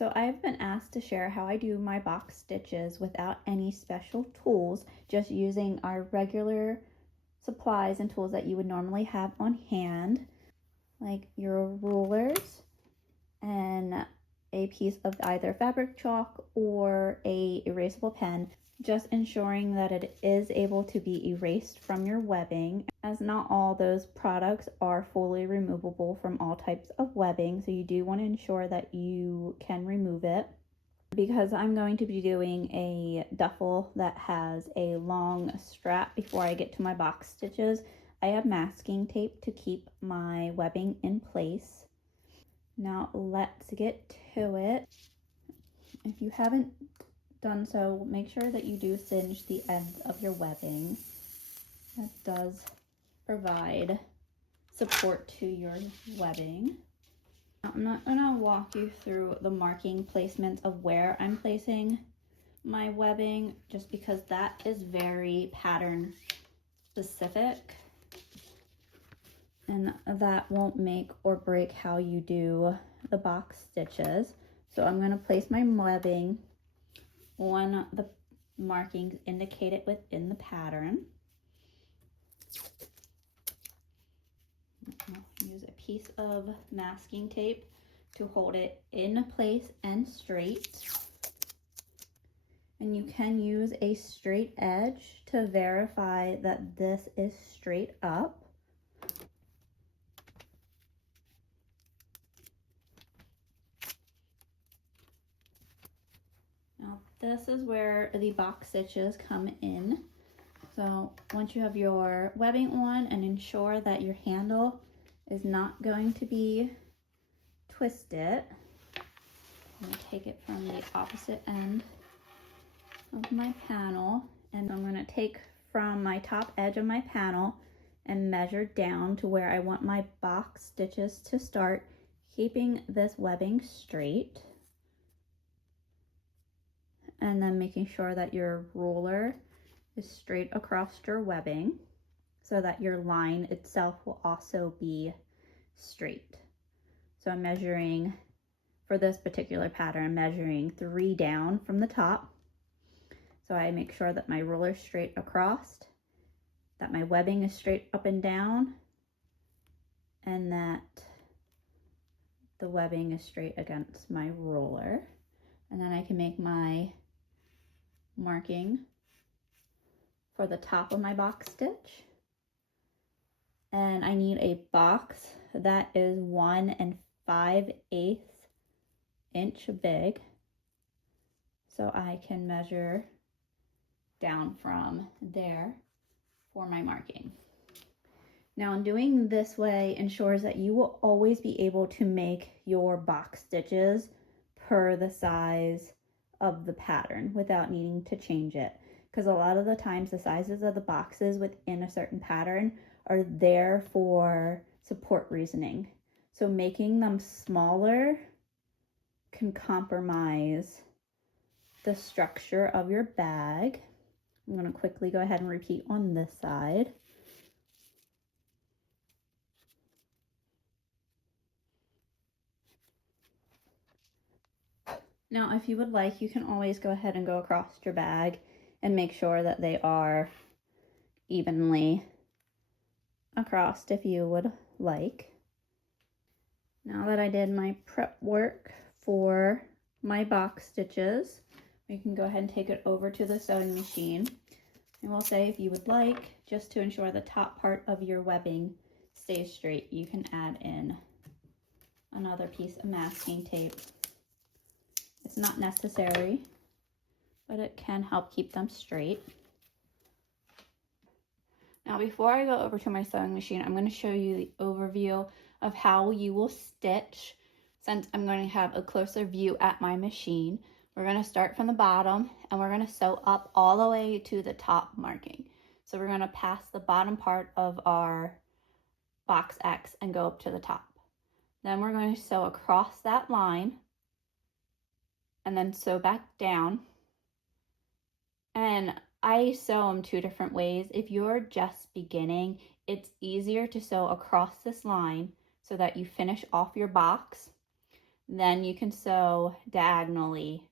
So I've been asked to share how I do my box stitches without any special tools, just using our regular supplies and tools that you would normally have on hand, like your rulers and a piece of either fabric chalk or a erasable pen, just ensuring that it is able to be erased from your webbing, as not all those products are fully removable from all types of webbing, so you do want to ensure that you can remove it. Because I'm going to be doing a duffel that has a long strap before I get to my box stitches, I have masking tape to keep my webbing in place. Now let's get to it. If you haven't done so, make sure that you do singe the ends of your webbing. That does provide support to your webbing. Now, I'm not going to walk you through the marking placements of where I'm placing my webbing, just because that is very pattern specific, and that won't make or break how you do the box stitches. So I'm going to place my webbing on the markings indicated within the pattern. I'll use a piece of masking tape to hold it in place and straight. And you can use a straight edge to verify that this is straight up. Now this is where the box stitches come in. So once you have your webbing on, and ensure that your handle is not going to be twisted, I'm going to take it from the opposite end of my panel, and I'm going to take from my top edge of my panel and measure down to where I want my box stitches to start, keeping this webbing straight, and then making sure that your ruler is straight across your webbing so that your line itself will also be straight. So I'm measuring, for this particular pattern, I'm measuring 3 down from the top. So I make sure that my ruler is straight across, that my webbing is straight up and down, and that the webbing is straight against my ruler. And then I can make my marking for the top of my box stitch. And I need a box that is 1 5/8 inch big, so I can measure down from there for my marking. Now, in doing this way ensures that you will always be able to make your box stitches per the size of the pattern without needing to change it, because a lot of the times the sizes of the boxes within a certain pattern are there for support reasoning. So making them smaller can compromise the structure of your bag. I'm going to quickly go ahead and repeat on this side. Now, if you would like, you can always go ahead and go across your bag and make sure that they are evenly across if you would like. Now that I did my prep work for my box stitches, we can go ahead and take it over to the sewing machine. I will say, if you would like, just to ensure the top part of your webbing stays straight, you can add in another piece of masking tape. It's not necessary, but it can help keep them straight. Now, before I go over to my sewing machine, I'm going to show you the overview of how you will stitch, since I'm going to have a closer view at my machine. We're going to start from the bottom, and we're going to sew up all the way to the top marking. So we're going to pass the bottom part of our box X and go up to the top. Then we're going to sew across that line and then sew back down. And I sew them 2 different ways. If you're just beginning, it's easier to sew across this line so that you finish off your box. Then you can sew diagonally,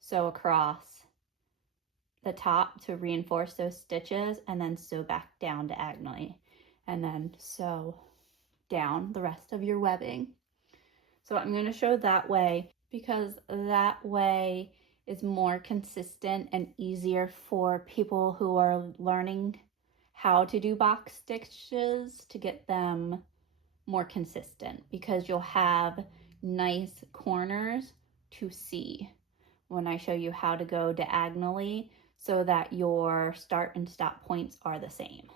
sew across the top to reinforce those stitches, and then sew back down diagonally, and then sew down the rest of your webbing. So I'm going to show that way because that way is more consistent and easier for people who are learning how to do box stitches to get them more consistent, because you'll have nice corners to see when I show you how to go diagonally so that your start and stop points are the same.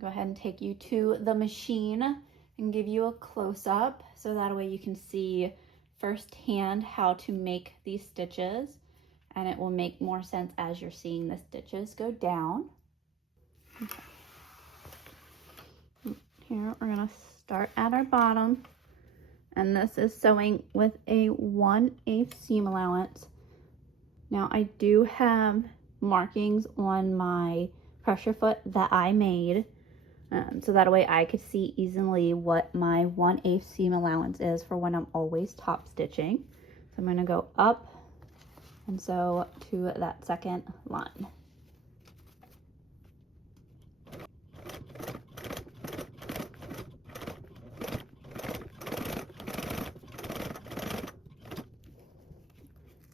Go ahead and take you to the machine and give you a close-up so that way you can see firsthand how to make these stitches, and it will make more sense as you're seeing the stitches go down. Okay. Here we're going to start at our bottom, and this is sewing with a 1/8 seam allowance. Now I do have markings on my pressure foot that I made, so that way I could see easily what my 1/8 seam allowance is for when I'm always top stitching. So I'm going to go up and sew to that second line.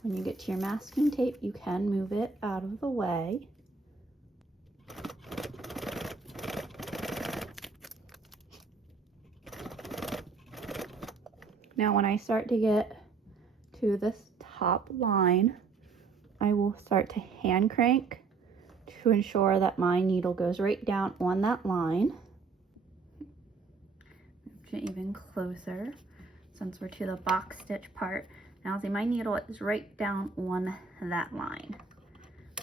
When you get to your masking tape, you can move it out of the way. Now when I start to get to this top line, I will start to hand crank to ensure that my needle goes right down on that line. Even closer since we're to the box stitch part. Now see, my needle is right down on that line.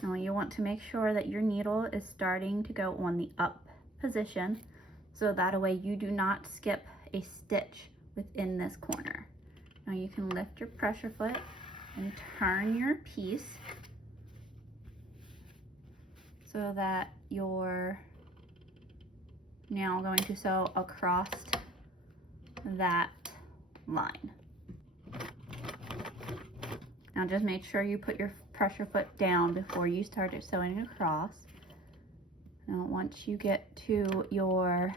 Now you want to make sure that your needle is starting to go on the up position, so that way you do not skip a stitch within this corner. Now you can lift your pressure foot and turn your piece so that you're now going to sew across that line. Now just make sure you put your pressure foot down before you start sewing across. Now once you get to your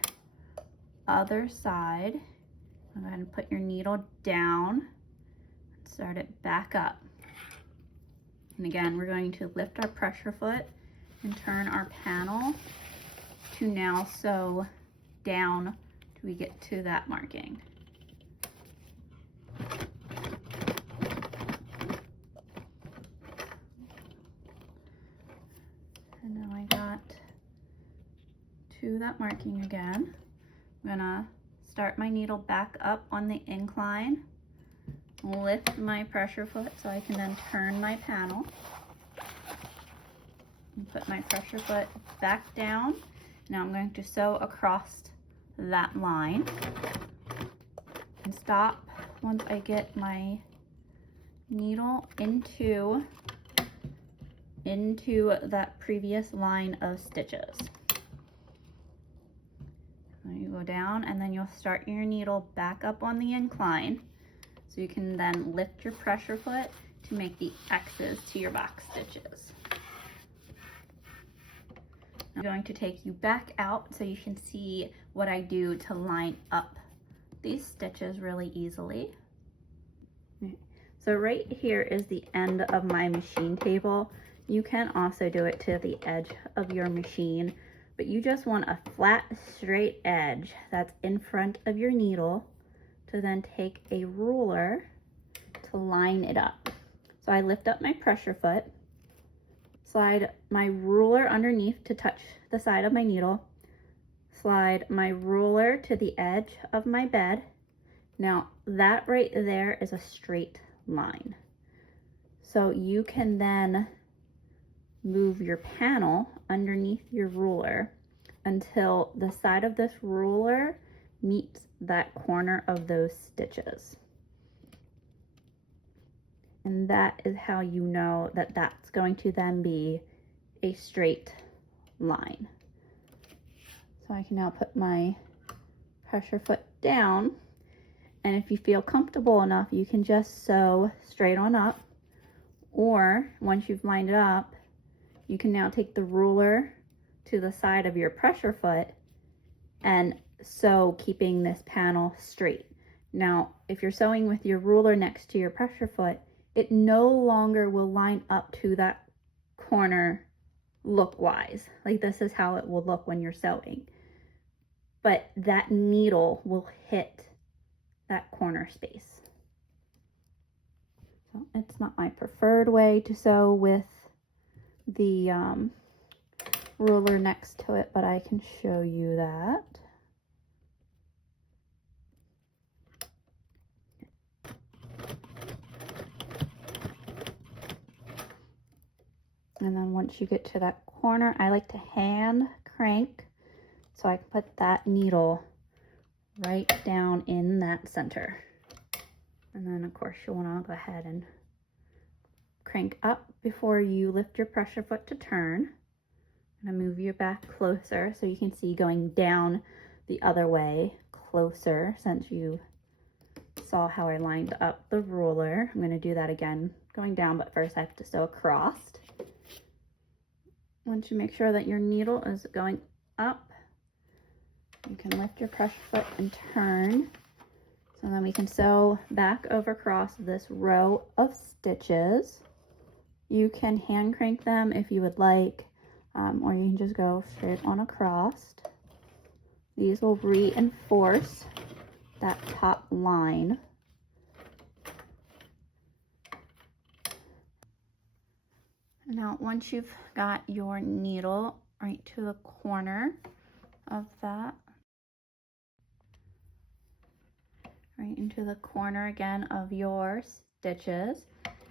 other side, go ahead and put your needle down and start it back up. And again, we're going to lift our pressure foot and turn our panel to now sew down till we get to that marking. And now I got to that marking again. I'm gonna start my needle back up on the incline, lift my pressure foot so I can then turn my panel, and put my pressure foot back down. Now I'm going to sew across that line and stop once I get my needle into that previous line of stitches. You go down and then you'll start your needle back up on the incline, so you can then lift your pressure foot to make the X's to your box stitches. I'm going to take you back out so you can see what I do to line up these stitches really easily. So right here is the end of my machine table. You can also do it to the edge of your machine, but you just want a flat, straight edge that's in front of your needle to then take a ruler to line it up. So I lift up my pressure foot, slide my ruler underneath to touch the side of my needle, slide my ruler to the edge of my bed. Now that right there is a straight line. So you can then move your panel underneath your ruler until the side of this ruler meets that corner of those stitches. And that is how you know that that's going to then be a straight line. So I can now put my pressure foot down, And if you feel comfortable enough, you can just sew straight on up, or once you've lined it up, you can now take the ruler to the side of your pressure foot and sew, keeping this panel straight. Now, if you're sewing with your ruler next to your pressure foot, it no longer will line up to that corner look-wise. Like, this is how it will look when you're sewing. But that needle will hit that corner space. So it's not my preferred way to sew with the ruler next to it, but I can show you that. And then once you get to that corner, I like to hand crank so I can put that needle right down in that center. And then of course you'll want to go ahead and crank up before you lift your pressure foot to turn. I'm going to move you back closer so you can see going down the other way closer, since you saw how I lined up the ruler. I'm going to do that again going down, but first I have to sew across. Once you make sure that your needle is going up, you can lift your pressure foot and turn. So then we can sew back over across this row of stitches. You can hand crank them if you would like, or you can just go straight on across. These will reinforce that top line. Now, once you've got your needle right to the corner of that, right into the corner again of your stitches,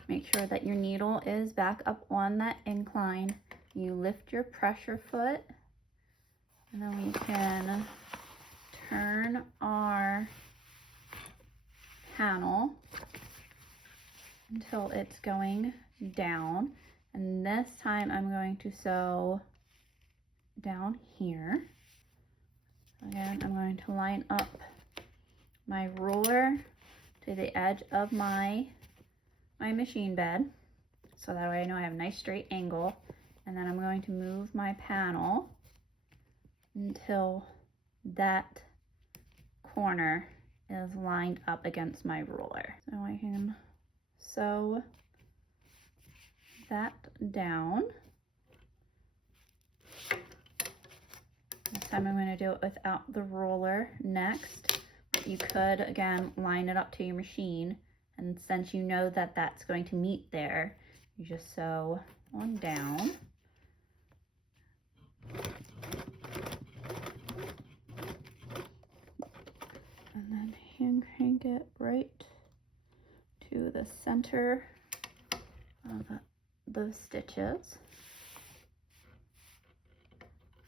make sure that your needle is back up on that incline. You lift your pressure foot, and then we can turn our panel until it's going down. And this time I'm going to sew down here. Again, I'm going to line up my ruler to the edge of my machine bed, so that way I know I have a nice straight angle. And then I'm going to move my panel until that corner is lined up against my ruler. So I can sew that down. This time I'm going to do it without the ruler next. You could, again, line it up to your machine, and since you know that that's going to meet there, you just sew on down. And then hand crank it right to the center of those stitches.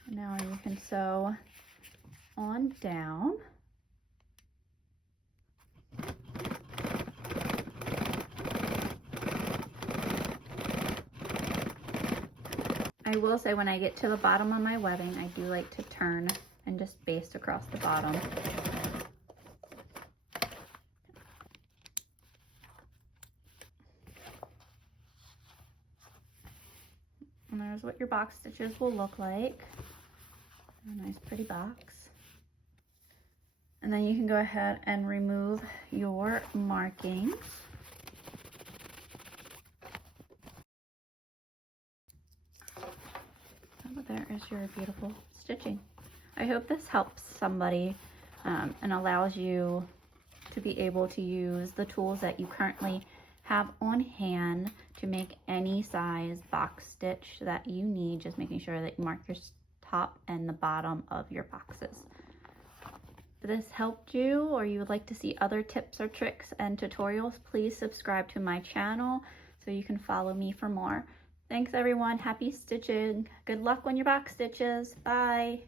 Now you can sew on down. I will say, when I get to the bottom of my webbing, I do like to turn and just baste across the bottom. And there's what your box stitches will look like. A nice pretty box. And then you can go ahead and remove your markings. Oh, there is your beautiful stitching. I hope this helps somebody and allows you to be able to use the tools that you currently have on hand to make any size box stitch that you need, just making sure that you mark your top and the bottom of your boxes. If this helped you, or you would like to see other tips or tricks and tutorials, please subscribe to my channel so you can follow me for more. Thanks everyone, happy stitching. Good luck on your box stitches. Bye.